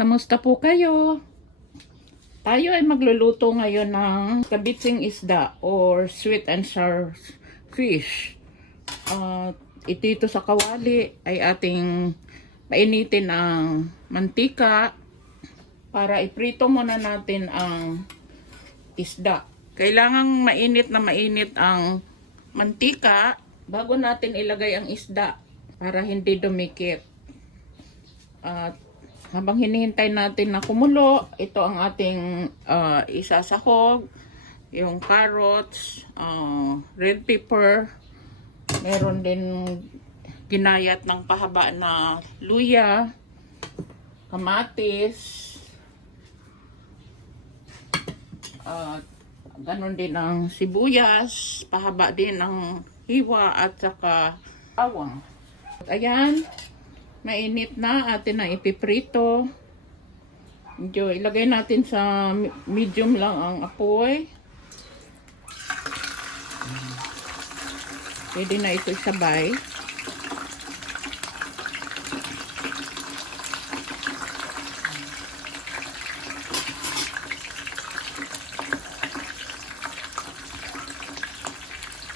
Kamusta po kayo? Tayo ay magluluto ngayon ng kabitsing isda or sweet and sour fish. Ito sa kawali ay ating painitin ang mantika para iprito muna natin ang isda. Kailangang mainit na mainit ang mantika bago natin ilagay ang isda para hindi dumikit. At habang hinihintay natin na kumulo, ito ang ating isasahog, yung carrots, red pepper, meron din ginayat ng pahaba na luya, kamatis, ganon din ang sibuyas, pahaba din ang hiwa at saka bawang. Ayan, mainit na, atin na ipiprito. Medyo ilagay natin sa medium lang ang apoy. Pwede na ito isabay.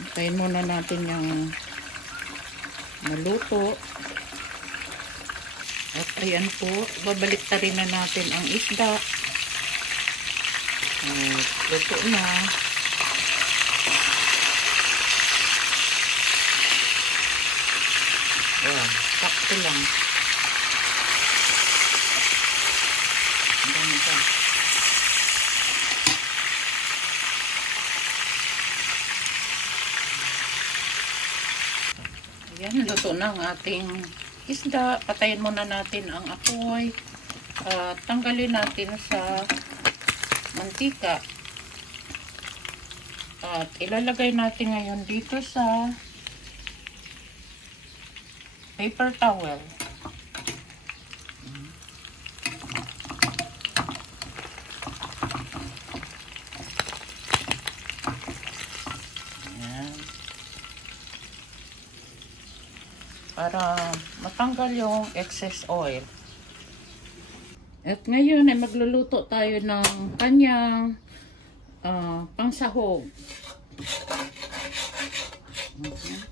Hintayin muna natin yung maluto. At ayan po, babalik ta rin na natin ang isda. Luto na. Ayan, sakto lang. Ganda. Ayan, luto na ang ating isda. Patayin muna natin ang apoy. Tanggalin natin sa mantika. At ilalagay natin ngayon dito sa paper towel. Ayan. Para matanggal yung excess oil. At ngayon ay magluluto tayo ng kanyang pangsahog.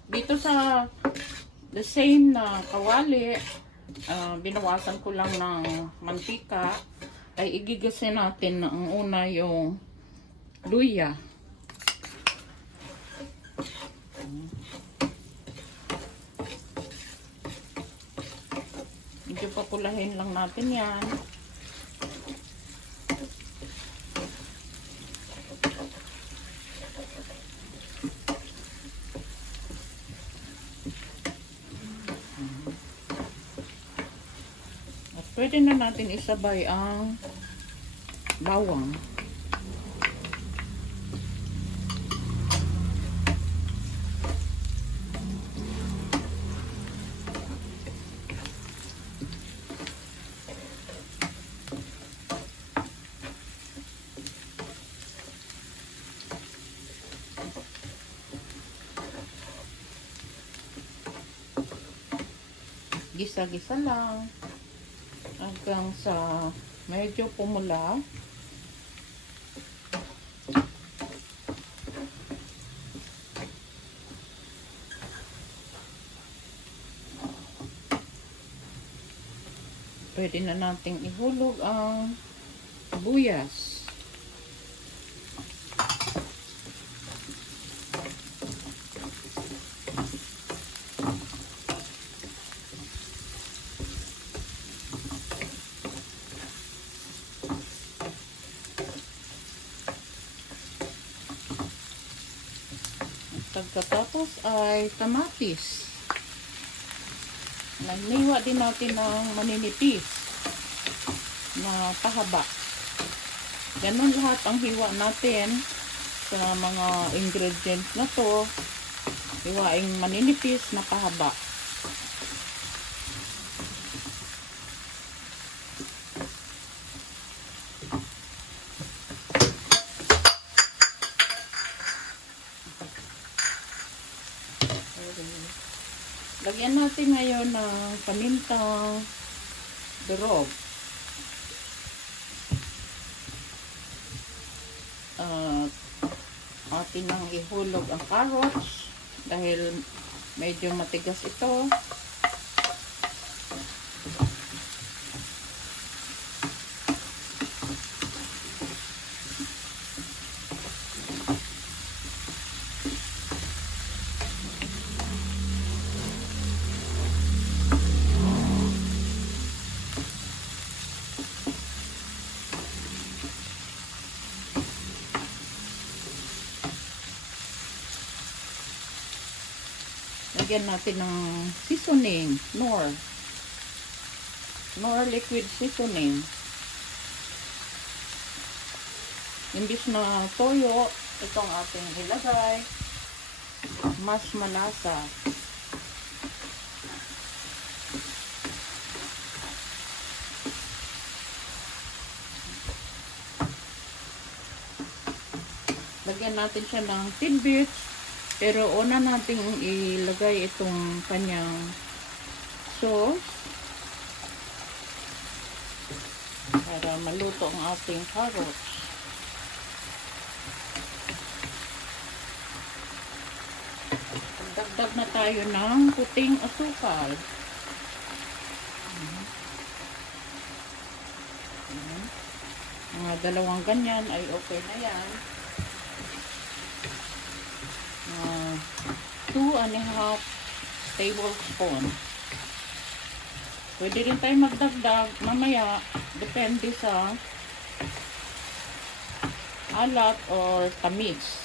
Dito sa the same na kawali, binawasan ko lang ng mantika, ay igigasin natin na ang una yung luya. Medyo papulahin lang natin yan. At pwede na natin isabay ang bawang. Gisa-gisa lang hanggang sa medyo pumula. Pwede na nating ihulog ang sibuyas. Pagkatapos ay kamatis. Nagniwa din natin ng maninipis na pahaba. Ganun lahat ang hiwa natin sa mga ingredients na to. Hiwaing maninipis na pahaba. Lagyan natin ngayon ng paminta durog. ihulog ang carrots dahil medyo matigas ito. Lagyan natin ng seasoning, Knorr liquid seasoning. Imbis na toyo, itong ating ilagay, mas malasa. Lagyan natin siya ng tidbits. Pero una natin ilagay itong kanyang sauce para maluto ang ating carrots. Dagdag na tayo ng puting asukal. Mga 2 ganyan ay okay na yan. 2½ tablespoon. Pwede rin tayo magdagdag mamaya, depende sa alat or tamis.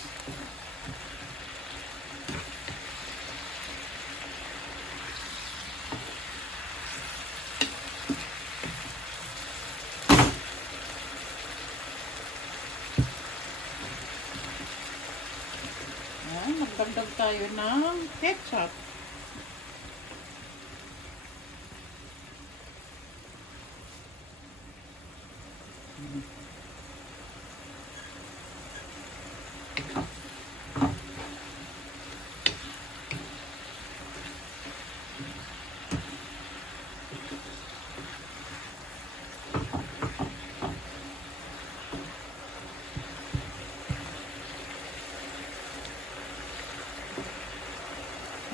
Magdagdag tayo ng ketchup.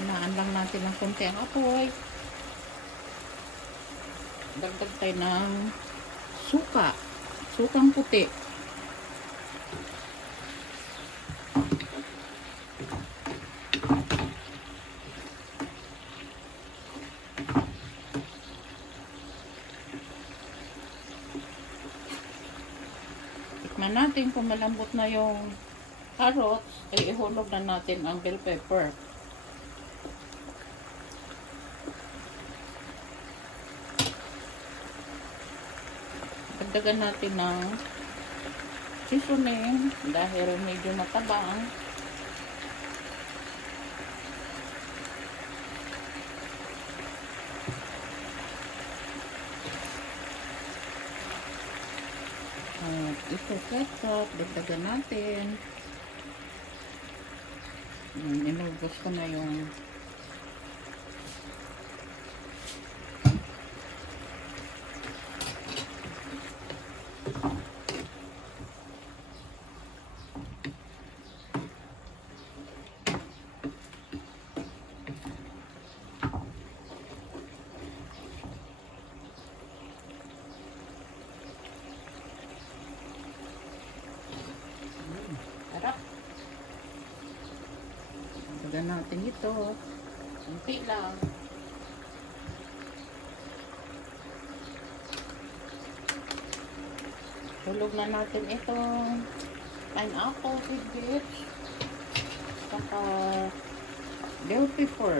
Hinaan lang natin ng konti ang apoy. Dagdag tayo ng sukang puti. Tikman natin kung malambot na yung carrots, ay ihulog na natin ang bell pepper. Dagdagan natin ng seasoning dahil medyo matabang. At ito ketchup, dagdagan natin. Inubos ko na yung sarap. Dagdagan natin ito. Kunti lang. Hulog na natin itong pineapple tidbits. Saka bell pepper.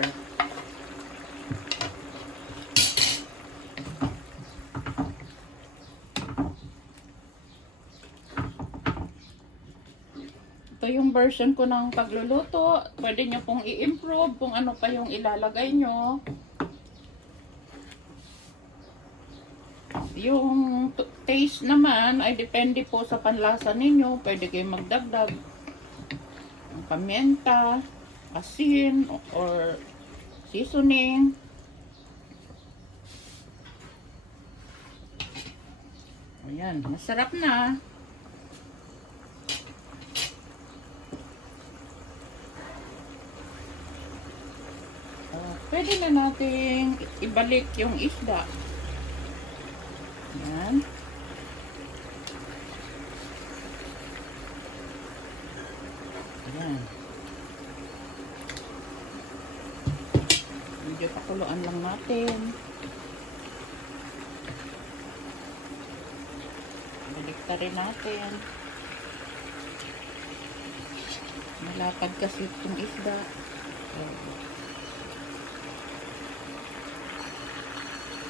Ito yung version ko ng pagluluto. Pwede nyo pong i-improve kung ano pa yung ilalagay nyo. Yung taste naman ay depende po sa panlasa ninyo. Pwede kayong magdagdag ng pamienta, asin, or seasoning. Ayan, masarap na. nating ibalik yung isda. Yan. Yan. Medyo pakuluan lang natin. Balik na rin natin. Malapad kasi itong isda.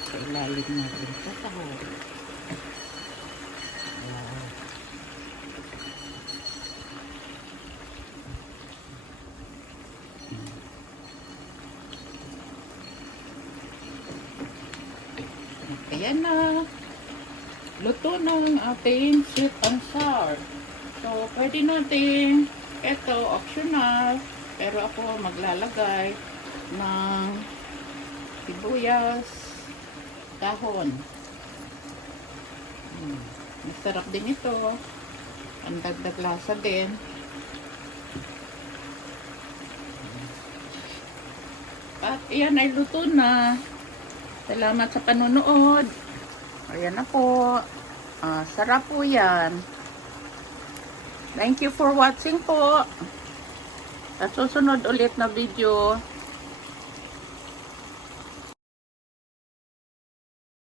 Sa ilalim natin sa sahog. Wow. Ayan na. Luto ng ating sweet and sour. So, pwede natin, ito, optional. Pero ako maglalagay ng sibuyas, dahon. Masarap din ito. Ang dagdag lasa din. At iyan ay luto na. Salamat sa panonood. Ayan na po. Sarap po yan. Thank you for watching po. At susunod ulit na video.